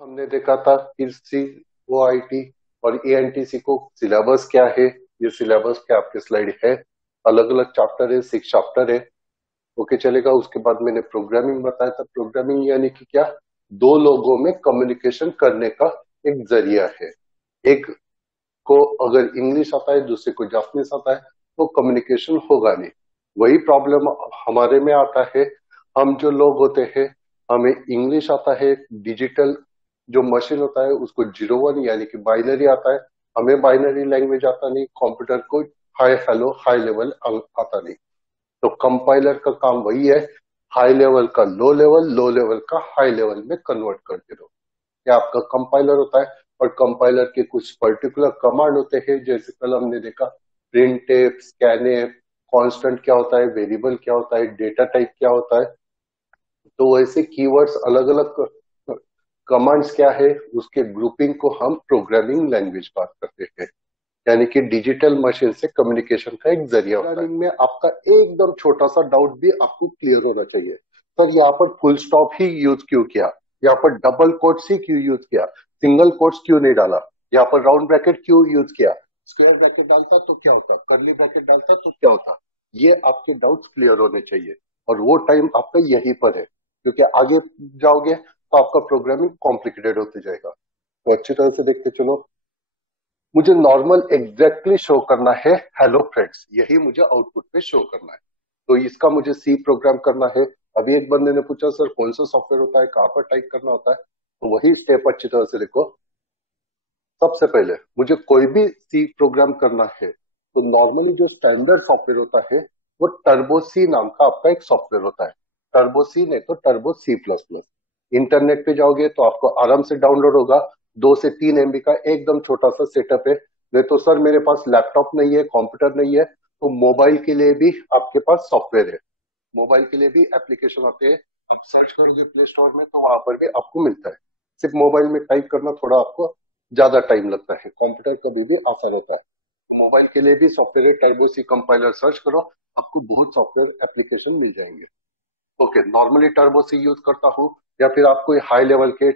हमने देखा था कि सी ओ आई टी और ए एन टी सी को सिलेबस क्या है। ये सिलेबस क्या आपके स्लाइड है। अलग अलग चैप्टर है, 6 चैप्टर है। ओके चलेगा। उसके बाद मैंने प्रोग्रामिंग बताया था। प्रोग्रामिंग यानी कि क्या, दो लोगों में कम्युनिकेशन करने का एक जरिया है। एक को अगर इंग्लिश आता है, दूसरे को जापानीज आता है, तो कम्युनिकेशन होगा नहीं। वही प्रॉब्लम हमारे में आता है। हम जो लोग होते हैं, हमें इंग्लिश आता है, डिजिटल जो मशीन होता है उसको 0 1 यानी कि बाइनरी आता है। हमें बाइनरी लैंग्वेज आता नहीं, कंप्यूटर को हाई हेलो हाई लेवल आता नहीं। तो कंपाइलर का काम वही है, हाई लेवल का लो लेवल, लो लेवल का हाई लेवल में कन्वर्ट करते रहो। ये आपका कंपाइलर होता है। और कंपाइलर के कुछ पर्टिकुलर कमांड होते हैं, जैसे कल हमने देखा print F, scan F, constant क्या होता है, वेरिएबल क्या होता है, डेटा टाइप क्या होता है। तो वैसे कीवर्ड्स अलग अलग कमांड्स क्या है, उसके ग्रुपिंग को हम प्रोग्रामिंग लैंग्वेज बात करते हैं। यानी कि डिजिटल मशीन से कम्युनिकेशन का एक जरिया होता है। प्रोग्रामिंग में आपका एकदम छोटा सा डाउट भी आपको क्लियर होना चाहिए। सर यहाँ पर फुल स्टॉप ही यूज क्यों किया, यहाँ पर डबल कोट्स ही क्यों यूज किया, सिंगल कोट्स क्यों नहीं डाला, यहाँ पर राउंड ब्रैकेट क्यों यूज किया, स्क्वायर ब्रैकेट डालता तो क्या होता, कर्ली ब्रैकेट डालता तो क्या होता। ये आपके डाउट्स क्लियर होने चाहिए। और वो टाइम आपका यहीं पर है, क्योंकि आगे जाओगे तो आपका प्रोग्रामिंग कॉम्प्लिकेटेड होते जाएगा। तो अच्छी तरह से देखते चलो। मुझे नॉर्मल एग्जैक्टली शो करना है हेलो फ्रेंड्स, यही मुझे आउटपुट पे शो करना है। तो इसका मुझे सी प्रोग्राम करना है। अभी एक बंदे ने पूछा सर कौन सा सॉफ्टवेयर होता है, कहाँ पर टाइप करना होता है। तो वही स्टेप अच्छी तरह से देखो। सबसे पहले मुझे कोई भी सी प्रोग्राम करना है, तो नॉर्मली जो स्टैंडर्ड सॉफ्टवेयर होता है वो टर्बो सी नाम का आपका एक सॉफ्टवेयर होता है। टर्बो सी नहीं तो turbo C plus plus. Internet पे जाओगे तो आपको आराम से डाउनलोड होगा। 2 से 3 MB का एकदम छोटा सा सेटअप है। नहीं तो सर मेरे पास लैपटॉप नहीं है, कंप्यूटर नहीं है, तो मोबाइल के लिए भी आपके पास सॉफ्टवेयर है। मोबाइल के लिए भी एप्लीकेशन आते हैं। आप सर्च करोगे प्ले स्टोर में तो वहां पर भी आपको मिलता है। सिर्फ मोबाइल में टाइप करना थोड़ा आपको ज्यादा टाइम लगता है, कंप्यूटर कभी भी आसान होता है। तो मोबाइल के लिए भी सॉफ्टवेयर है, टर्बो सी कंपाइलर सर्च करो, आपको बहुत सॉफ्टवेयर एप्लीकेशन मिल जाएंगे। ओके, नॉर्मली टर्बो सी यूज करता हूँ, या फिर आप कोई हाई लेवल के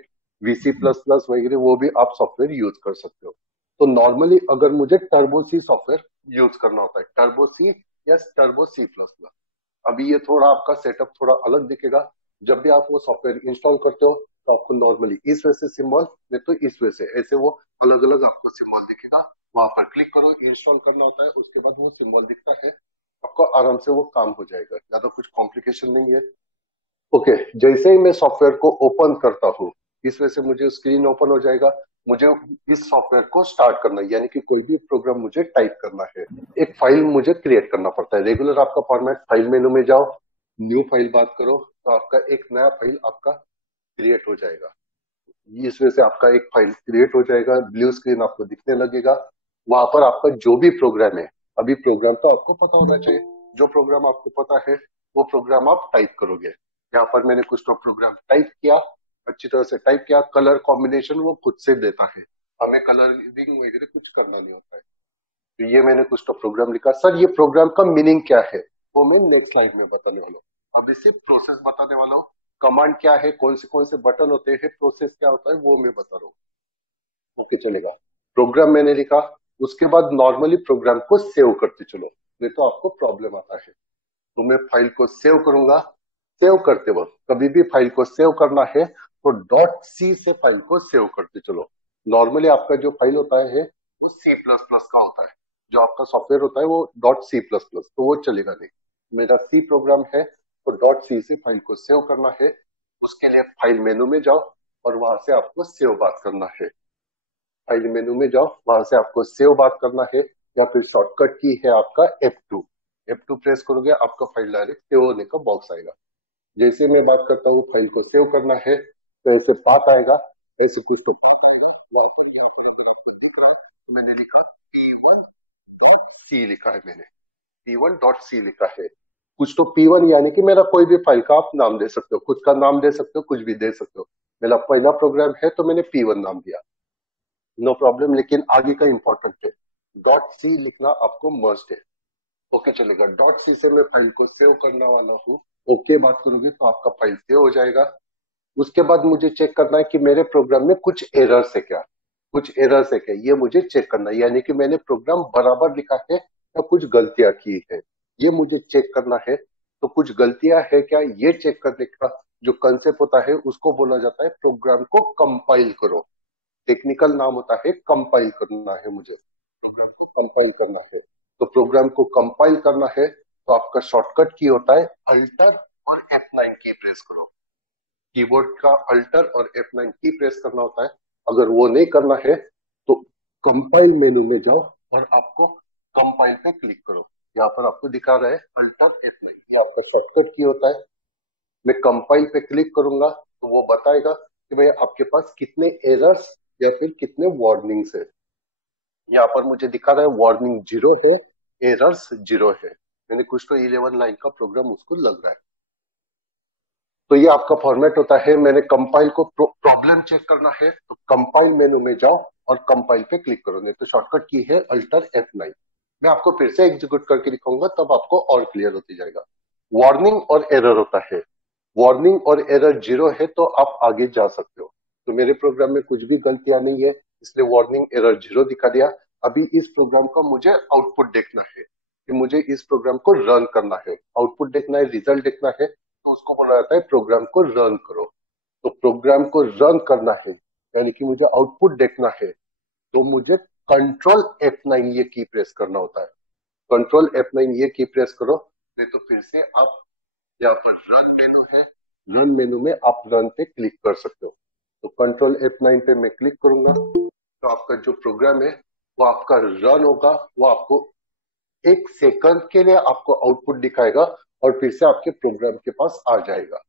वीसी प्लस प्लस वगैरह वो भी आप सॉफ्टवेयर यूज कर सकते हो। तो नॉर्मली अगर मुझे टर्बो सी सॉफ्टवेयर यूज करना होता है, टर्बो सी या टर्बो सी प्लस प्लस। अभी ये थोड़ा आपका सेटअप थोड़ा अलग दिखेगा। जब भी आप वो सॉफ्टवेयर इंस्टॉल करते हो तो आपको नॉर्मली इस वजह से सिंबल, नहीं तो इस वजह से ऐसे वो अलग अलग आपको सिंबल दिखेगा। वहां पर क्लिक करो, इंस्टॉल करना होता है, उसके बाद वो सिंबल दिखता है, आपको आराम से वो काम हो जाएगा, ज्यादा कुछ कॉम्प्लिकेशन नहीं है। ओके, जैसे ही मैं सॉफ्टवेयर को ओपन करता हूँ, इस वजह से मुझे स्क्रीन ओपन हो जाएगा। मुझे इस सॉफ्टवेयर को स्टार्ट करना है, यानी कि कोई भी प्रोग्राम मुझे टाइप करना है। एक फाइल मुझे क्रिएट करना पड़ता है। रेगुलर आपका फॉर्मेट, फाइल मेनू में जाओ, न्यू फाइल बात करो, तो आपका एक नया फाइल आपका क्रिएट हो जाएगा। इस वजह से आपका एक फाइल क्रिएट हो जाएगा, ब्लू स्क्रीन आपको दिखने लगेगा। वहां पर आपका जो भी प्रोग्राम है, अभी प्रोग्राम तो आपको पता होना चाहिए, जो प्रोग्राम आपको पता है वो प्रोग्राम आप टाइप करोगे। यहाँ पर मैंने कुछ तो प्रोग्राम टाइप किया, अच्छी तरह से टाइप किया। कलर कॉम्बिनेशन वो खुद से देता है, हमें कलरिंग वगैरह कुछ करना नहीं होता है। तो ये मैंने कुछ तो प्रोग्राम लिखा। सर ये प्रोग्राम का मीनिंग क्या है, वो मैं नेक्स्ट स्लाइड में बताने वाला हूँ। अभी सिर्फ प्रोसेस बताने वाला हूँ। कमांड क्या है, कौन से बटन होते हैं, प्रोसेस क्या होता है, वो मैं बता रहा हूँ। ओके चलेगा। प्रोग्राम मैंने लिखा, उसके बाद नॉर्मली प्रोग्राम को सेव करते चलो, नहीं तो आपको प्रॉब्लम आता है। तो मैं फाइल को सेव करूंगा। सेव करते वक्त कभी भी फाइल को सेव करना है तो डॉट सी से फाइल को सेव करते चलो। नॉर्मली आपका जो फाइल होता है वो सी प्लस प्लस का होता है। जो आपका सॉफ्टवेयर होता है वो डॉट सी प्लस प्लस, तो वो चलेगा नहीं। मेरा सी प्रोग्राम है, तो डॉट सी से फाइल को सेव करना है। उसके लिए फाइल मेनू में जाओ और वहां से आपको सेव बात करना है। फाइल मेनू में जाओ, वहां से आपको सेव बात करना है, या फिर शॉर्टकट की है आपका F2। F2 प्रेस करोगे आपका फाइल डायरेक्ट सेव होने का बॉक्स आएगा। जैसे मैं बात करता हूँ फाइल को सेव करना है, तो ऐसे बात आएगा। ऐसे कुछ तो यहाँ पर अगर आपको दिख रहा, तो मैंने लिखा P1.C लिखा है मैंने, P1.C लिखा है। कुछ तो P1 यानी कि मेरा कोई भी फाइल का आप नाम दे सकते हो, खुद का नाम दे सकते हो, कुछ भी दे सकते हो। मेरा पहला प्रोग्राम है तो मैंने P1 नाम दिया, नो प्रॉब्लम। लेकिन आगे का इंपॉर्टेंट है, डॉट सी लिखना आपको मस्ट है। ओके चलेगा। डॉट सी से मैं फाइल को सेव करने वाला हूँ। ओके बात करोगे तो आपका फाइल सेव हो जाएगा। उसके बाद मुझे चेक करना है कि मेरे प्रोग्राम में कुछ एरर्स है क्या, कुछ एरर्स है क्या, ये मुझे चेक करना है, यानी कि मैंने प्रोग्राम बराबर लिखा है या कुछ गलतियां की है, ये मुझे चेक करना है। तो कुछ गलतियां है क्या, ये चेक करने का जो कंसेप्ट होता है उसको बोला जाता है प्रोग्राम को कंपाइल करो। टेक्निकल नाम होता है कंपाइल करना है, मुझे प्रोग्राम को कंपाइल करना है। तो प्रोग्राम को कंपाइल करना है तो आपका शॉर्टकट की होता है अल्टर और F9 की प्रेस करो। कीबोर्ड का अल्टर और F9 की प्रेस करना होता है। अगर वो नहीं करना है तो कंपाइल मेनू में जाओ और आपको कंपाइल पे क्लिक करो। यहाँ पर आपको दिखा रहा है अल्टर F9, ये आपका शॉर्टकट की होता है। मैं कंपाइल पे क्लिक करूंगा तो वो बताएगा कि भाई आपके पास कितने एरर्स या फिर कितने वार्निंग्स है। यहाँ पर मुझे दिखा रहा है वार्निंग 0 है, एरर्स 0 है। मैंने कुछ तो 11 लाइन का प्रोग्राम उसको लग रहा है। तो ये आपका फॉर्मेट होता है। मैंने कंपाइल को प्रॉब्लम चेक करना है तो कंपाइल मेनू में जाओ और कंपाइल पे क्लिक करो, नहीं तो शॉर्टकट की है अल्टर F9। मैं आपको फिर से एग्जीक्यूट करके दिखाऊंगा तब आपको और क्लियर होती जाएगा। वार्निंग और एरर होता है। वार्निंग और एरर 0 है तो आप आगे जा सकते हो। तो मेरे प्रोग्राम में कुछ भी गलतियां नहीं है, इसलिए वार्निंग एरर 0 दिखा दिया। अभी इस प्रोग्राम का मुझे आउटपुट देखना है कि मुझे इस प्रोग्राम को रन करना है, आउटपुट देखना है, रिजल्ट देखना है, तो उसको बोला जाता है प्रोग्राम को रन करो। तो प्रोग्राम को रन करना है यानी कि मुझे आउटपुट देखना है तो मुझे कंट्रोल F9 ये की प्रेस करना होता है। कंट्रोल F9 ये की प्रेस करो, नहीं तो फिर से आप यहाँ पर रन मेनू है, रन मेनू में आप रन पे क्लिक कर सकते हो। तो कंट्रोल F9 पे मैं क्लिक करूंगा तो आपका जो प्रोग्राम है वो आपका रन होगा। वो आपको 1 सेकंड के लिए आपको आउटपुट दिखाएगा और फिर से आपके प्रोग्राम के पास आ जाएगा।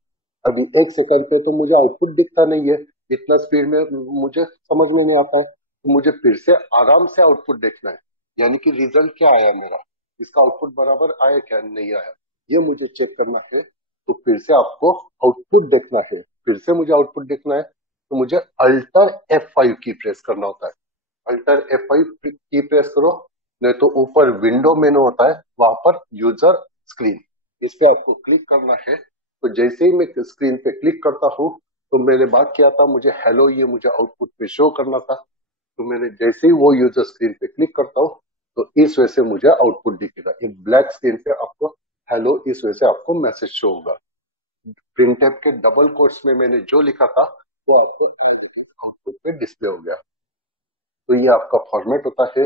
अभी 1 सेकंड पे तो मुझे आउटपुट दिखता नहीं है, इतना स्पीड में मुझे समझ में नहीं आता है, तो मुझे फिर से आराम से आउटपुट देखना है, यानी कि रिजल्ट क्या आया मेरा, इसका आउटपुट बराबर आया क्या नहीं आया, ये मुझे चेक करना है। तो फिर से आपको आउटपुट देखना है, फिर से मुझे आउटपुट देखना है तो मुझे अल्टर F5 की प्रेस करना होता है। अल्टर F5 की प्रेस करो, नहीं तो ऊपर विंडो मेनू होता है वहां पर यूजर स्क्रीन, इस पे आपको क्लिक करना है। तो जैसे ही मैं स्क्रीन पे क्लिक करता हूँ तो मैंने बात किया था मुझे हेलो ये मुझे आउटपुट पे शो करना था, तो मैंने जैसे ही वो यूजर स्क्रीन पे क्लिक करता हूँ तो इस वजह से मुझे आउटपुट दिखेगा, एक ब्लैक स्क्रीन पे आपको हेलो, इस वजह से आपको मैसेज शो होगा। प्रिंटफ के डबल कोट्स में मैंने जो लिखा था वो आपको आउटपुट पे डिस्प्ले हो गया। तो ये आपका फॉर्मेट होता है।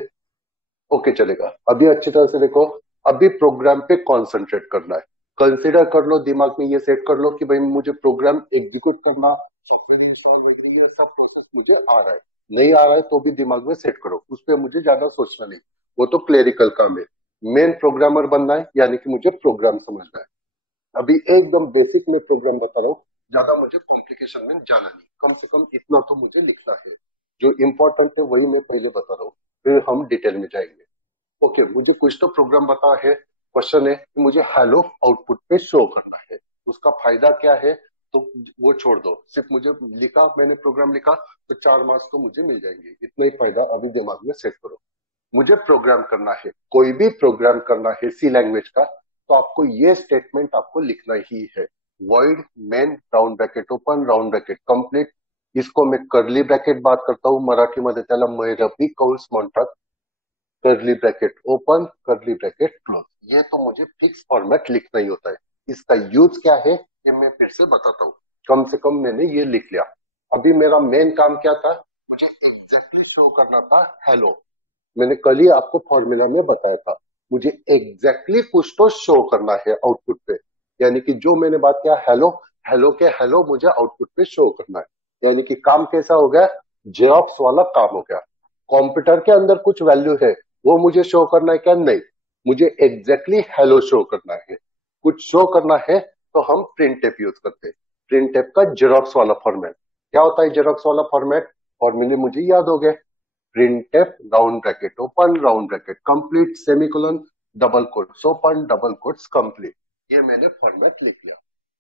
ओके चलेगा। अभी अच्छी तरह से देखो, अभी प्रोग्राम पे कॉन्सेंट्रेट करना है। कंसिडर कर लो, दिमाग में ये सेट कर लो कि भाई मुझे प्रोग्राम एग्जीक्यूट करना, सॉफ्टवेयर इंस्टॉल वगैरह ये सब प्रोसेस मुझे आ रहा है, नहीं आ रहा है तो भी दिमाग में सेट करो, उस पर मुझे ज्यादा सोचना नहीं, वो तो क्लेरिकल काम है। मेन प्रोग्रामर बनना है यानी कि मुझे प्रोग्राम समझना है। अभी एकदम बेसिक में प्रोग्राम बता रहा हूँ, ज्यादा मुझे कॉम्प्लिकेशन में जाना नहीं, कम से कम इतना तो मुझे लिखना है। जो इंपॉर्टेंट है वही मैं पहले बता रहा हूँ, फिर हम डिटेल में जाएंगे। ओके मुझे कुछ तो प्रोग्राम बता है, क्वेश्चन है कि मुझे हेलो आउटपुट पे शो करना है, उसका फायदा क्या है, तो वो छोड़ दो, सिर्फ मुझे लिखा, मैंने प्रोग्राम लिखा तो 4 मार्क्स तो मुझे मिल जाएंगे, इतना ही फायदा अभी दिमाग में सेट करो। मुझे प्रोग्राम करना है, कोई भी प्रोग्राम करना है सी लैंग्वेज का, तो आपको ये स्टेटमेंट आपको लिखना ही है। Void main round bracket open round bracket complete, इसको मैं कर्ली ब्रैकेट बात करता हूँ मराठी मध्ये त्याला मैरपी कंस म्हणतात। Curly bracket open curly bracket close, ये तो मुझे फिक्स फॉर्मेट लिखना ही होता है। इसका यूज क्या है ये मैं फिर से बताता हूँ। कम से कम मैंने ये लिख लिया। अभी मेरा मेन काम क्या था, मुझे एग्जैक्टली शो करना था हेलो। मैंने कल ही आपको फॉर्मूला में बताया था, मुझे एग्जैक्टली कुछ तो शो करना है आउटपुट पे, यानी कि जो मैंने बात किया हेलो, हेलो के हेलो मुझे आउटपुट पे शो करना है। यानी कि काम कैसा हो गया, जेरॉक्स वाला काम हो गया। कंप्यूटर के अंदर कुछ वैल्यू है वो मुझे शो करना है क्या, नहीं, मुझे एग्जैक्टली हेलो शो करना है। कुछ शो करना है तो हम प्रिंट टेप यूज करते हैं। प्रिंट टेप का जेरॉक्स वाला फॉर्मेट क्या होता है, जेरॉक्स वाला फॉर्मेट फॉर्मूले मुझे याद हो गए। printf round bracket open round bracket complete semicolon double quotes open double quotes complete, ये मैंने फॉर्मेट लिख लिया।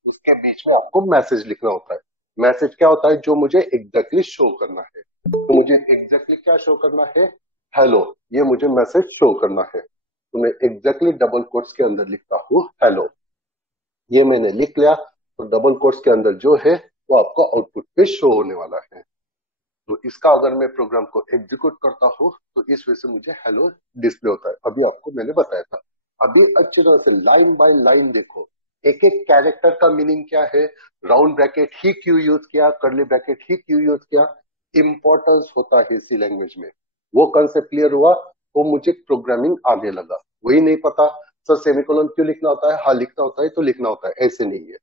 इसके बीच में आपको मैसेज लिखना होता है। मैसेज क्या होता है, जो मुझे एग्जैक्टली शो करना है, तो मुझे एग्जैक्टली क्या शो करना है, हेलो, ये मुझे मैसेज शो करना है, तो मैं एग्जैक्टली डबल कोट्स के अंदर लिखता हूँ हेलो। ये मैंने लिख लिया, तो डबल कोट्स के अंदर जो है वो आपको आउटपुट पे शो होने वाला है। तो इसका अगर मैं प्रोग्राम को एग्जीक्यूट करता हूँ तो इस वजह से मुझे हेलो डिस्प्ले होता है। अभी आपको मैंने बताया था। अभी अच्छी तरह से लाइन बाय लाइन देखो, एक एक कैरेक्टर का मीनिंग क्या है, राउंड ब्रैकेट ही क्यों यूज किया, कर्ली ब्रैकेट ही क्यों यूज किया, इंपॉर्टेंस होता है सी लैंग्वेज में। वो कंसेप्ट क्लियर हुआ तो मुझे प्रोग्रामिंग आगे लगा। वही नहीं पता सर सेमीकोलन क्यों लिखना होता है, हाँ लिखना होता है तो लिखना होता है, ऐसे नहीं है,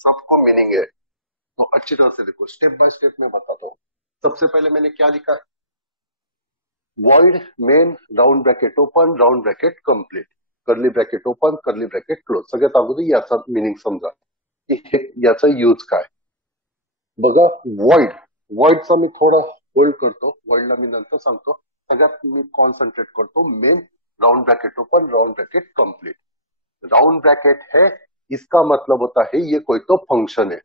सबको मीनिंग है। तो अच्छी तरह से देखो, स्टेप बाय स्टेप मैं बताता हूँ। सबसे पहले मैंने क्या लिखा, void main round bracket open round bracket complete curly bracket open curly bracket close. सगळ्यात अगोदर याचा मिनिंग समजा की याचा यूज काय बघा। वॉइड, वॉइडचा मी थोडा होल्ड करतो, वॉइडला मी नंतर सांगतो। सगळ्यात मी कॉन्सन्ट्रेट करतो main round bracket open round bracket complete. Round bracket है, इसका मतलब होता है ये कोई तो फंक्शन है।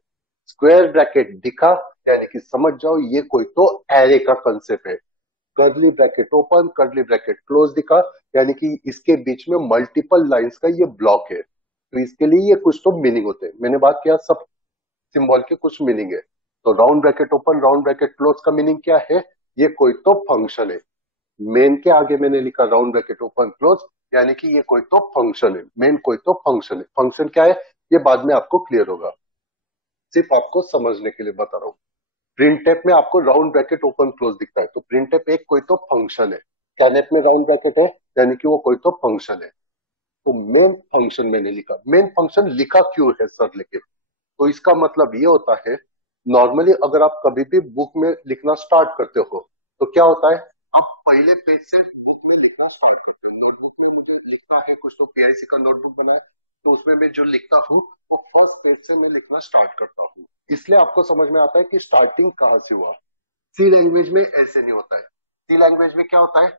स्क्वायर ब्रैकेट दिखा यानी कि समझ जाओ ये कोई तो एरे का कंसेप्ट है। Curly bracket open curly bracket close दिखा यानी कि इसके बीच में मल्टीपल लाइंस का ये ब्लॉक है, तो इसके लिए ये कुछ तो मीनिंग होते हैं। मैंने बात किया सब सिंबल के कुछ मीनिंग है। तो round bracket open round bracket close का मीनिंग क्या है, ये कोई तो फंक्शन है। मेन के आगे मैंने लिखा राउंड ब्रैकेट ओपन क्लोज यानी कि ये कोई तो फंक्शन है, मेन कोई तो फंक्शन है। फंक्शन क्या है ये बाद में आपको क्लियर होगा, सिर्फ आपको समझने के लिए बता रहा हूं। प्रिंट टैप में आपको राउंड ब्रैकेट ओपन क्लोज दिखता है, तो प्रिंट टैप एक कोई तो फंक्शन है। कैनेट में राउंड ब्रैकेट है यानी कि वो कोई तो फंक्शन है। तो मेन फंक्शन मैंने लिखा। मेन फंक्शन लिखा क्यों है सर लेके, तो इसका मतलब ये होता है, नॉर्मली अगर आप कभी भी बुक में लिखना स्टार्ट करते हो तो क्या होता है, आप पहले पेज से बुक में लिखना स्टार्ट करते हो। नोटबुक में मुझे लिखना है कुछ, तो पीआईसी का नोटबुक बनाए तो उसमें मैं जो लिखता हूँ वो फर्स्ट पेज से मैं लिखना स्टार्ट करता हूँ। इसलिए आपको समझ में आता है कि स्टार्टिंग कहाँ से हुआ। सी लैंग्वेज में ऐसे नहीं होता है। सी लैंग्वेज में क्या होता है,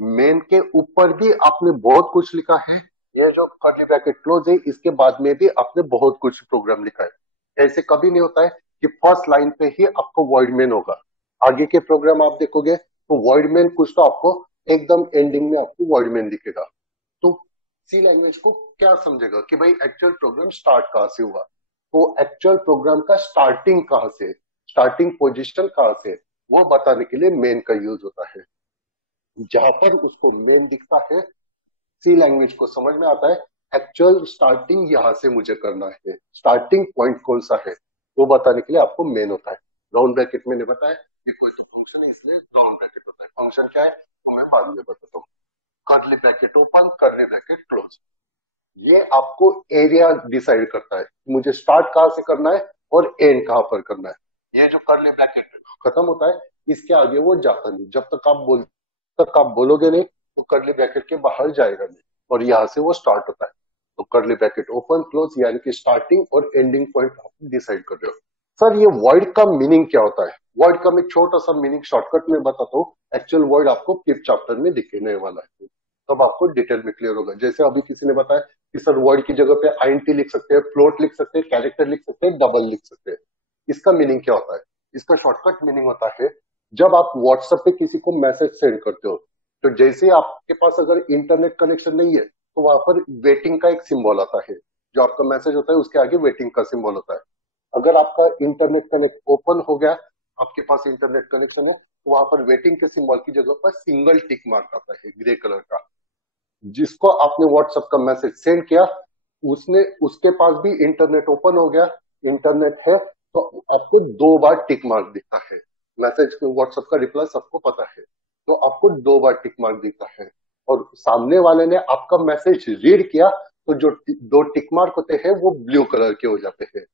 मेन के ऊपर भी आपने बहुत कुछ लिखा है, ये जो कर्ली ब्रैकेट क्लोज है इसके बाद में भी आपने बहुत कुछ प्रोग्राम लिखा है। ऐसे कभी नहीं होता है कि फर्स्ट लाइन पे ही आपको वॉइड मेन होगा। आगे के प्रोग्राम आप देखोगे तो वॉइड मेन कुछ तो आपको एकदम एंडिंग में आपको वॉइड मेन दिखेगा। तो सी लैंग्वेज को क्या समझेगा कि भाई एक्चुअल प्रोग्राम स्टार्ट कहां से हुआ, तो एक्चुअल प्रोग्राम का स्टार्टिंग कहां से, स्टार्टिंग पोजीशन कहां से, वो बताने के लिए मेन का यूज होता है। जहां पर उसको मेन दिखता है, सी लैंग्वेज को समझ में आता है एक्चुअल स्टार्टिंग यहां से मुझे करना है, स्टार्टिंग पॉइंट कौन सा है वो बताने के लिए आपको मेन होता है। राउंड ब्रैकेट मैंने बताया कि कोई तो फंक्शन है इसलिए राउंड ब्रैकेट होता है। फंक्शन क्या है तो मैं बाद में बताता हूँ। Curly bracket open curly bracket close, ये आपको एरिया डिसाइड करता है मुझे स्टार्ट कहां से करना है और एंड कहां पर करना है। ये जो कर्ली ब्रैकेट खत्म होता है इसके आगे वो जाता नहीं, जब तक आप बोलोगे नहीं तो कर्ली ब्रैकेट के बाहर जाएगा नहीं, और यहां से वो स्टार्ट होता है। तो कर्ली ब्रैकेट ओपन क्लोज यानी कि स्टार्टिंग और एंडिंग पॉइंट आप डिसाइड कर रहे हो। सर ये वर्ड का मीनिंग क्या होता है, वर्ड का मैं छोटा सा मीनिंग शॉर्टकट में बताता हूँ। एक्चुअल वर्ड आपको फिफ्थ चैप्टर में दिखने वाला है, तब आपको डिटेल में क्लियर होगा। जैसे अभी किसी ने बताया कि सर वर्ड की जगह पे आईएनटी लिख सकते हैं, फ्लोट लिख सकते हैं, कैरेक्टर लिख सकते हैं, डबल लिख सकते हैं। इसका मीनिंग क्या होता है, इसका शॉर्टकट मीनिंग होता है जब आप व्हाट्सएप पे किसी को मैसेज सेंड करते हो तो जैसे आपके पास अगर इंटरनेट कनेक्शन नहीं है तो वहां पर वेटिंग का एक सिंबल आता है, जो आपका मैसेज होता है उसके आगे वेटिंग का सिंबल होता है। अगर आपका इंटरनेट कनेक्ट ओपन हो गया, आपके पास इंटरनेट कनेक्शन हो, तो वहां पर वेटिंग के सिंबल की जगह पर सिंगल टिक मार्क आता है ग्रे कलर का। जिसको आपने व्हाट्सएप का मैसेज सेंड किया उसने उसके पास भी इंटरनेट ओपन हो गया, इंटरनेट है, तो आपको दो बार टिक मार्क दिखता है। मैसेज व्हाट्सएप का रिप्लाई सबको पता है, तो आपको दो बार टिक मार्क दिखता है। और सामने वाले ने आपका मैसेज रीड किया तो जो दो टिक मार्क होते हैं वो ब्लू कलर के हो जाते हैं।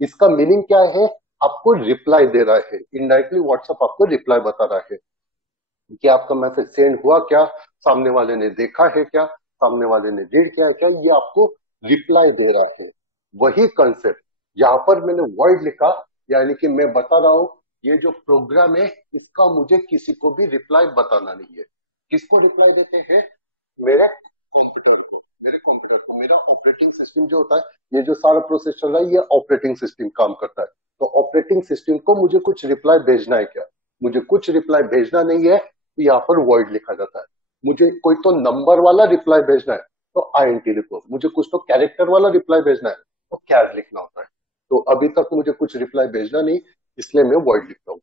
इसका मीनिंग क्या है, आपको रिप्लाई दे रहा है, इनडायरेक्टली व्हाट्सएप आपको रिप्लाई बता रहा है कि आपका मैसेज सेंड हुआ क्या, सामने वाले ने देखा है क्या, सामने वाले ने रीड किया है क्या, ये आपको रिप्लाई दे रहा है। वही कंसेप्ट यहाँ पर मैंने वर्ड लिखा, यानी कि मैं बता रहा हूं ये जो प्रोग्राम है इसका मुझे किसी को भी रिप्लाई बताना नहीं है। किसको रिप्लाई देते हैं, मेरे कंप्यूटर को, मेरा ऑपरेटिंग सिस्टम जो होता है, ये जो सारा प्रोसेस चल रहा है ये ऑपरेटिंग सिस्टम काम करता है। तो ऑपरेटिंग सिस्टम को मुझे कुछ रिप्लाई भेजना है क्या, मुझे कुछ रिप्लाई भेजना नहीं है तो यहाँ पर वर्ड लिखा जाता है। मुझे कोई तो नंबर वाला रिप्लाई भेजना है तो आईएनटी लिखो, मुझे कुछ तो कैरेक्टर वाला रिप्लाई भेजना है तो कैर लिखना होता है। तो अभी तक मुझे कुछ रिप्लाई भेजना नहीं, इसलिए मैं वॉइड लिखता हूँ।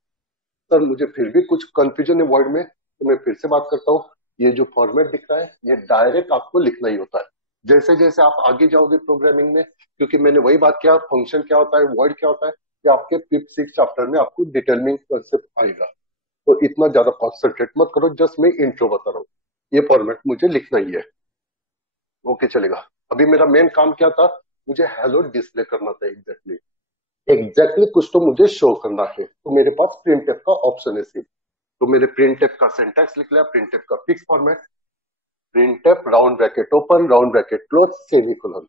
सर मुझे फिर भी कुछ कंफ्यूजन है वर्ड में, तो मैं फिर से बात करता हूँ। ये जो फॉर्मेट दिख रहा है ये डायरेक्ट आपको लिखना ही होता है। जैसे जैसे आप आगे जाओगे प्रोग्रामिंग में, क्योंकि मैंने वही बात किया, फंक्शन क्या होता है, वर्ड क्या होता है, कि आपके फिफ्थ सिक्स चैप्टर में आपको डिटरमिनिंग कंसेप्ट आएगा। तो इतना ज्यादा कॉन्सेंट्रेट मत करो, जस्ट मैं इंट्रो बता रहा हूँ। ये फॉर्मेट मुझे लिखना ही है। ओके चलेगा। अभी मेरा मेन काम क्या था, मुझे हेलो डिस्प्ले करना था एग्जैक्टली कुछ तो मुझे शो करना है, तो मेरे पास प्रिंट का ऑप्शन है सिर्फ। तो मैंने प्रिंटफ का सिंटैक्स लिख लिया, प्रिंटफ का fix format, printf round bracket open round bracket close semicolon.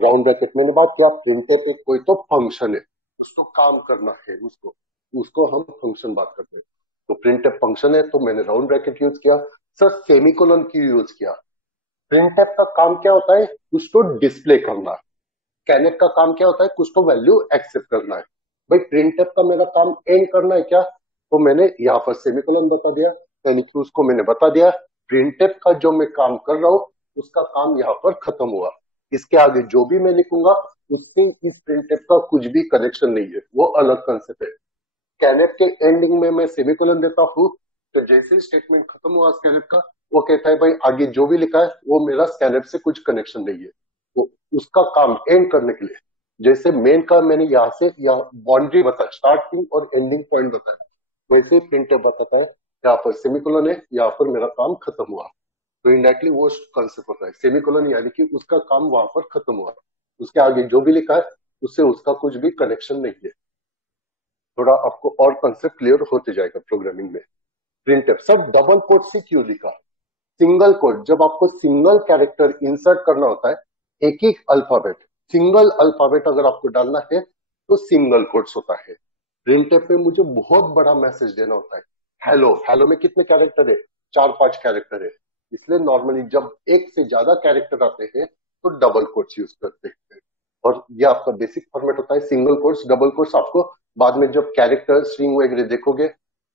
Round bracket मैंने बात किया, प्रिंटफ एक कोई तो फंक्शन है, उसको काम करना है, उसको उसको हम फंक्शन बात करते हैं। तो प्रिंटफ फंक्शन है तो मैंने राउंड ब्रैकेट यूज किया। सर सेमीकोलन क्यों यूज किया? प्रिंटफ का काम क्या होता है, कुछ तो डिस्प्ले करना है। स्कैनफ का काम क्या होता है, कुछ तो वैल्यू एक्सेप्ट करना है। भाई प्रिंटफ का मेरा काम एंड करना है क्या, तो मैंने यहाँ पर सेमीकोलन बता दिया, यानी कि उसको मैंने बता दिया प्रिंटफ का जो मैं काम कर रहा हूँ उसका काम यहाँ पर खत्म हुआ। इसके आगे जो भी मैं लिखूंगा उससे इस प्रिंटफ का कुछ भी कनेक्शन नहीं है, वो अलग कंसेप्ट है। स्कैनफ के एंडिंग में मैं सेमीकोलन देता हूँ, तो जैसे ही स्टेटमेंट खत्म हुआ स्कैनफ का, वो कहता है भाई आगे जो भी लिखा है वो मेरा स्कैनफ से कुछ कनेक्शन नहीं है। तो उसका काम एंड करने के लिए, जैसे मेन का मैंने यहाँ से यहाँ बाउंड्री बताया, स्टार्टिंग और एंडिंग पॉइंट बताया, वैसे ही प्रिंटफ बताता है यहाँ पर सेमीकोलन है, यहाँ पर मेरा काम खत्म हुआ। तो इंडायरेक्टली वो कंसेप्ट होता है सेमीकोलन, यानी कि उसका काम वहां पर खत्म हुआ, उसके आगे जो भी लिखा है उससे उसका कुछ भी कनेक्शन नहीं है। थोड़ा आपको और कंसेप्ट क्लियर होते जाएगा प्रोग्रामिंग में। प्रिंटफ सब डबल कोट से क्यों लिखा? सिंगल कोट, जब आपको सिंगल कैरेक्टर इंसर्ट करना होता है, एक एक अल्फाबेट, सिंगल अल्फाबेट अगर आपको डालना है तो सिंगल कोट्स होता है। प्रिंटफ में मुझे बहुत बड़ा मैसेज देना होता है। हेलो, हेलो में कितने कैरेक्टर है? चार पांच कैरेक्टर है, इसलिए नॉर्मली जब एक से ज्यादा कैरेक्टर आते हैं तो डबल कोट्स यूज करते हैं। और ये आपका बेसिक फॉर्मेट होता है, सिंगल कोट्स डबल कोट्स। आपको बाद में जब कैरेक्टर स्ट्रिंग वगैरह देखोगे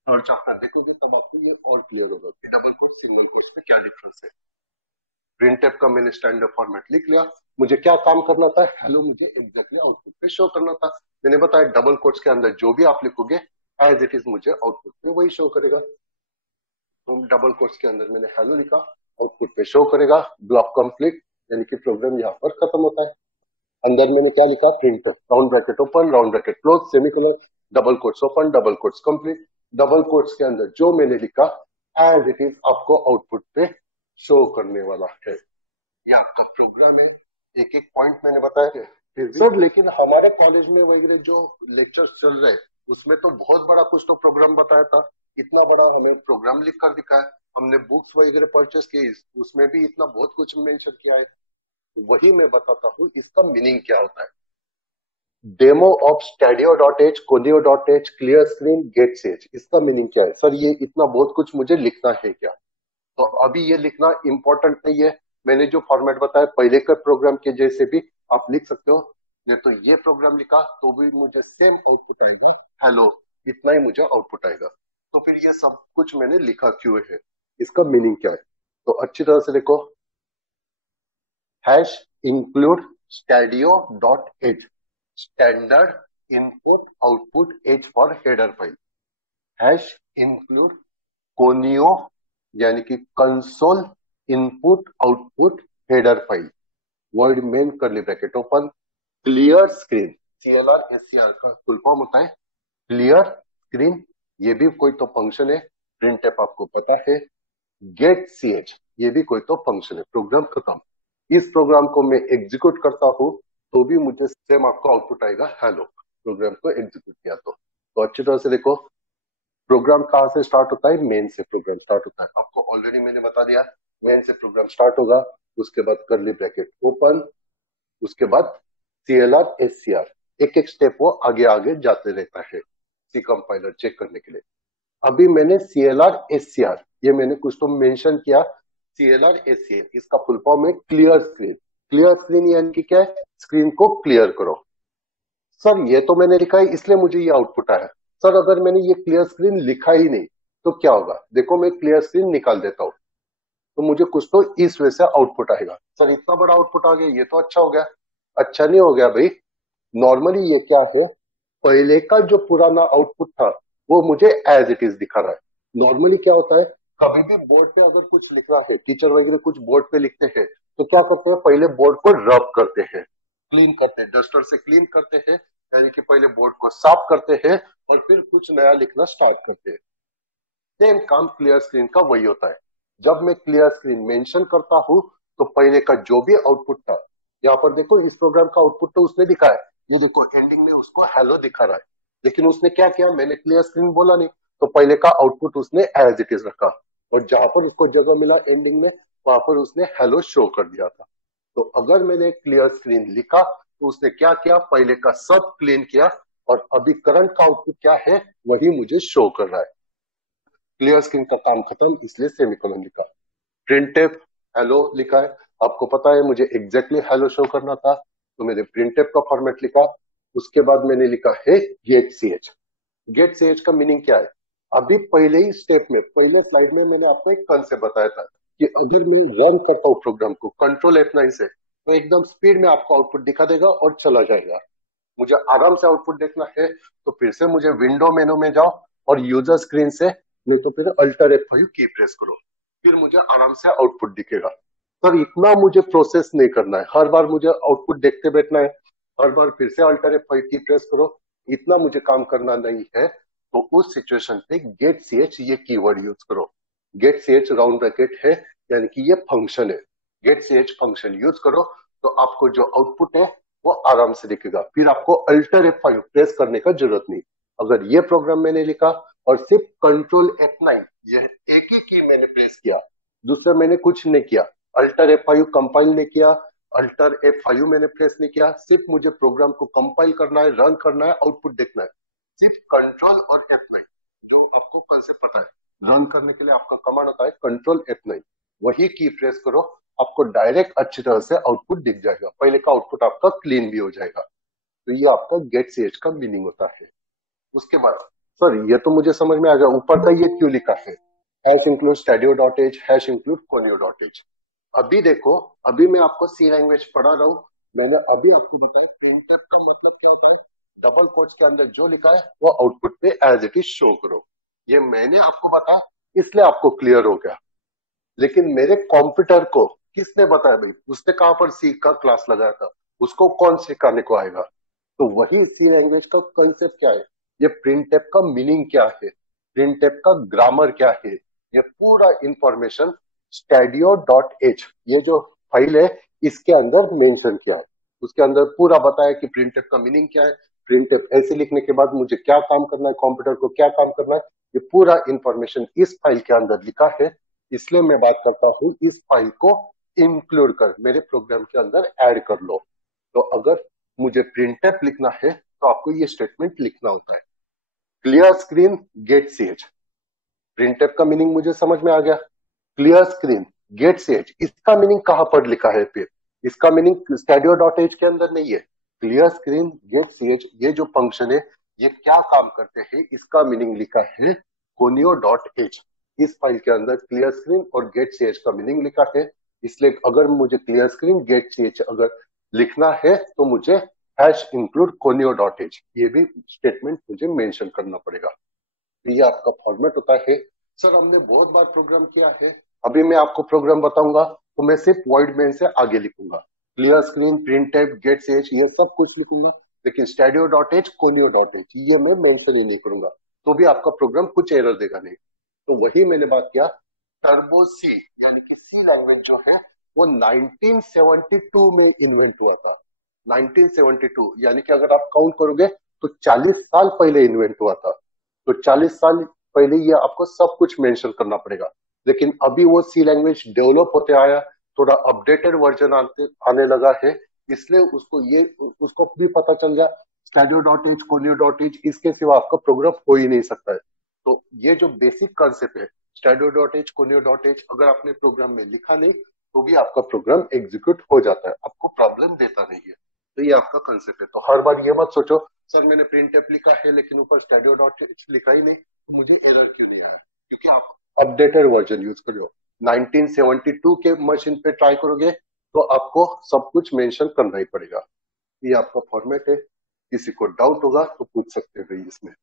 और चैप्टर देखोगे तब आपको ये और क्लियर होगा कि डबल कोट सिंगल कोट्स में क्या डिफरेंस है। प्रिंटफ का मैंने स्टैंडर्ड फॉर्मेट लिख लिया। मुझे क्या काम करना था, हेलो मुझे एग्जैक्टली आउटपुट पे शो करना था। मैंने बताया डबल कोट्स के अंदर जो भी आप लिखोगे एज इट इज मुझे आउटपुट पे वही शो करेगा। तो डबल कोट्स के अंदर मैंने हेलो लिखा, आउटपुट पे शो करेगा, ब्लॉक कंप्लीट, यानी कि प्रोग्राम यहाँ पर खत्म होता है। अंदर मैंने क्या लिखा, printf round bracket open round bracket close semicolon, double quotes open double quotes complete. Double quotes के अंदर जो मैंने लिखा एज इट इज आपको आउटपुट पे शो करने वाला है। ये आपका प्रोग्राम है, एक एक पॉइंट मैंने बताया है। फिर भी सर लेकिन हमारे कॉलेज में वगैरह जो लेक्चर चल रहे हैं उसमें तो बहुत बड़ा कुछ तो प्रोग्राम बताया था, इतना बड़ा हमें प्रोग्राम लिख कर दिखाया, हमने बुक्स वगैरह परचेस की, उसमें भी इतना बहुत कुछ मेंशन किया है। वही मैं बताता हूँ इसका मीनिंग क्या होता है। Demo of stadio.h codio.h clear screen गेट सेज, इसका मीनिंग क्या है? सर ये इतना बहुत कुछ मुझे लिखना है क्या? तो अभी ये लिखना इंपॉर्टेंट नहीं है। मैंने जो फॉर्मेट बताया पहले के प्रोग्राम के जैसे भी आप लिख सकते हो। नहीं तो ये प्रोग्राम लिखा तो भी मुझे सेम आउटपुट आएगा, हेलो, इतना ही मुझे आउटपुट आएगा। तो फिर ये सब कुछ मैंने लिखा क्यों है, इसका मीनिंग क्या है? तो अच्छी तरह से देखो, hash include stadio.h standard input output as for header file, hash include conio यानी कि console input output header file, void main curly bracket open, clear screen, CLR SCR का फुल फॉर्म होता है क्लियर स्क्रीन, ये भी कोई तो function है, प्रिंटफ आपको पता है, गेट CH ये भी कोई तो फंक्शन है। प्रोग्राम खत्म। इस प्रोग्राम को मैं एग्जीक्यूट करता हूं तो भी मुझे सेम आपको आउटपुट आएगा हेलो, प्रोग्राम को एग्जीक्यूट किया तो अच्छी तरह से देखो, प्रोग्राम कहाँ से स्टार्ट होता है, मेन से प्रोग्राम स्टार्ट होता है। आपको ऑलरेडी मैंने बता दिया, मेन से प्रोग्राम स्टार्ट होगा, उसके बाद करली ब्रैकेट ओपन, उसके बाद CLR SCR, एक एक स्टेप वो आगे आगे जाते रहता है सी कंपाइलर चेक करने के लिए। अभी मैंने CLR SCR ये मैंने कुछ तो मेंशन किया, CLR SCR इसका फुल फॉर्म है क्लियर स्क्रीन। क्लियर स्क्रीन यानी कि क्या है, स्क्रीन को क्लियर करो। सर ये तो मैंने लिखा है इसलिए मुझे ये आउटपुट आया। सर अगर मैंने ये क्लियर स्क्रीन लिखा ही नहीं तो क्या होगा? देखो मैं क्लियर स्क्रीन निकाल देता हूं तो मुझे कुछ तो इस वजह से आउटपुट आएगा। सर इतना बड़ा आउटपुट आ गया, ये तो अच्छा हो गया। अच्छा नहीं हो गया भाई, नॉर्मली ये क्या है, पहले का जो पुराना आउटपुट था वो मुझे एज इट इज दिखा रहा है। नॉर्मली क्या होता है, कभी भी बोर्ड पे अगर कुछ लिख रहा है, टीचर वगैरह कुछ बोर्ड पे लिखते हैं, तो क्या करते हैं, पहले बोर्ड को रब करते हैं, क्लीन करते हैं, डस्टर से क्लीन करते हैं, यानी कि पहले बोर्ड को साफ करते हैं और फिर कुछ नया लिखना स्टार्ट करते हैं। सेम काम क्लियर स्क्रीन का वही होता है। जब मैं क्लियर स्क्रीन मेंशन करता हूं, तो पहले का जो भी आउटपुट था, यहाँ पर देखो इस प्रोग्राम का आउटपुट तो उसने दिखा है, ये देखो एंडिंग में उसको हेलो दिखा रहा है, लेकिन उसने क्या किया, मैंने क्लियर स्क्रीन बोला नहीं, तो पहले का आउटपुट उसने एज इट इज रखा, और जहां पर उसको जगह मिला एंडिंग में, वहां पर उसने हेलो शो कर दिया था। तो अगर मैंने क्लियर स्क्रीन लिखा, तो उसने क्या किया, पहले का सब क्लीन किया, और अभी करंट का आउटपुट क्या है वही मुझे शो कर रहा है। क्लियर स्क्रीन का काम खत्म, इसलिए सेमीकोलन लिखा। प्रिंटफ हेलो लिखा है, आपको पता है मुझे एग्जैक्टली हेलो शो करना था, तो मैंने प्रिंटफ का फॉर्मेट लिखा। उसके बाद मैंने लिखा है get C H. Get C H का मीनिंग क्या है, अभी पहले ही स्टेप में, पहले स्लाइड में मैंने आपको एक कंसेप्ट बताया था कि अगर मैं रन करता हूँ प्रोग्राम को कंट्रोल F9 से, तो एकदम स्पीड में आपको आउटपुट दिखा देगा और चला जाएगा। मुझे आराम से आउटपुट देखना है, तो फिर से मुझे विंडो मेनू में जाओ और यूजर स्क्रीन से, नहीं तो फिर अल्टर F5 की प्रेस करो, फिर मुझे आराम से आउटपुट दिखेगा। सर इतना मुझे प्रोसेस नहीं करना है, हर बार मुझे आउटपुट देखते बैठना है, हर बार फिर से अल्टर F5 की प्रेस करो, इतना मुझे काम करना नहीं है। तो उस सिचुएशन पे गेट सी एच ये कीवर्ड यूज करो। Get C H round bracket है, यानी कि ये फंक्शन है। Get C H function use करो, तो आपको जो आउटपुट है वो आराम से दिखेगा, फिर आपको अल्टर F5 प्रेस करने का जरूरत नहीं। अगर ये प्रोग्राम मैंने लिखा और सिर्फ कंट्रोल F9, ये एक ही की मैंने प्रेस किया, दूसरा मैंने कुछ नहीं किया, अल्टर F5 कंपाइल नहीं किया, अल्टर F5 मैंने प्रेस नहीं किया, सिर्फ मुझे प्रोग्राम को कंपाइल करना है, रन करना है, आउटपुट देखना है, सिर्फ कंट्रोल और F9, जो आपको कंसेप्ट पता है, रन करने के लिए आपका कमांड होता है कंट्रोल F9, वही की प्रेस करो, आपको डायरेक्ट अच्छी तरह से आउटपुट दिख जाएगा, पहले का आउटपुट आपका क्लीन भी हो जाएगा। तो ये आपका गेट सी एच का मीनिंग होता है। उसके बाद सर ये तो मुझे समझ में आ गया, ऊपर का ये क्यों लिखा है, hash include stdio dot h, hash include conio dot h. अभी देखो, अभी मैं आपको सी लैंग्वेज पढ़ा रहा हूँ, मैंने अभी आपको बताया प्रिंटफ का मतलब क्या होता है, डबल कोट्स के अंदर जो लिखा है वो आउटपुट पे एज इट इज शो करो। ये मैंने आपको बताया, इसलिए आपको क्लियर हो गया। लेकिन मेरे कंप्यूटर को किसने बताया भाई, उसने कहां पर सी का क्लास लगाया था, उसको कौन सिखाने को आएगा। तो वही सी लैंग्वेज का कंसेप्ट क्या है, ये प्रिंटफ का मीनिंग क्या है, प्रिंटफ का ग्रामर क्या है, ये पूरा इंफॉर्मेशन स्टैडियो डॉट एच, ये जो फाइल है इसके अंदर मेंशन किया है। उसके अंदर पूरा बताया कि प्रिंटफ का मीनिंग क्या है, प्रिंटफ ऐसे लिखने के बाद मुझे क्या काम करना है, कंप्यूटर को क्या काम करना है, ये पूरा इंफॉर्मेशन इस फाइल के अंदर लिखा है। इसलिए मैं बात करता हूं इस फाइल को इंक्लूड कर मेरे प्रोग्राम के अंदर ऐड कर लो। तो अगर मुझे प्रिंटफ लिखना है, तो आपको ये स्टेटमेंट लिखना होता है, clear screen get C H. Printf का मीनिंग मुझे समझ में आ गया, clear screen get C H, इसका मीनिंग कहां पर लिखा है, फिर इसका मीनिंग स्टैडियो डॉट एच के अंदर नहीं है। Clear screen get C H ये जो फंक्शन है, ये क्या काम करते हैं, इसका मीनिंग लिखा है कोनियो डॉट एच। इस फाइल के अंदर क्लियर स्क्रीन और गेट सी एच का मीनिंग लिखा है। इसलिए अगर मुझे clear screen get C H अगर लिखना है, तो मुझे hash include conio dot H ये भी स्टेटमेंट मुझे मेंशन करना पड़ेगा। ये आपका फॉर्मेट होता है। सर हमने बहुत बार प्रोग्राम किया है, अभी मैं आपको प्रोग्राम बताऊंगा, तो मैं सिर्फ वॉइड मेन से आगे लिखूंगा, क्लियर स्क्रीन प्रिंटफ गेट एच ये सब कुछ लिखूंगा, लेकिन stdio dot h conio dot H ये मैं मेंशन ही नहीं करूंगा, तो भी आपका प्रोग्राम कुछ एरर देगा नहीं। तो वही मैंने बात किया, टर्बो सी यानी कि सी लैंग्वेज जो है वो 1972 में इन्वेंट हुआ था। 1972 यानी कि अगर आप काउंट करोगे तो 40 साल पहले इन्वेंट हुआ था। तो 40 साल पहले ये आपको सब कुछ मेंशन करना पड़ेगा। लेकिन अभी वो सी लैंग्वेज डेवलप होते आया, थोड़ा अपडेटेड वर्जन आने लगा है, इसलिए उसको भी पता चल गया stdio dot h conio dot h इसके सिवा आपका प्रोग्राम हो ही नहीं सकता है। तो ये जो बेसिक कंसेप्ट है stdio dot h conio dot h, अगर आपने प्रोग्राम में लिखा नहीं, तो भी आपका प्रोग्राम एग्जीक्यूट हो जाता है, आपको प्रॉब्लम देता नहीं है। तो ये आपका कंसेप्ट है। तो हर बार ये मत सोचो सर मैंने प्रिंटफ लिखा है लेकिन ऊपर स्टैडियो डॉट एच लिखा ही नहीं, तो मुझे एरर क्यों नहीं आया, क्योंकि आप अपडेटेड वर्जन यूज कर रहे हो। 1972 के मशीन पे ट्राई करोगे तो आपको सब कुछ मेंशन करना ही पड़ेगा। ये आपका फॉर्मेट है। किसी को डाउट होगा तो पूछ सकते हैं भाई इसमें।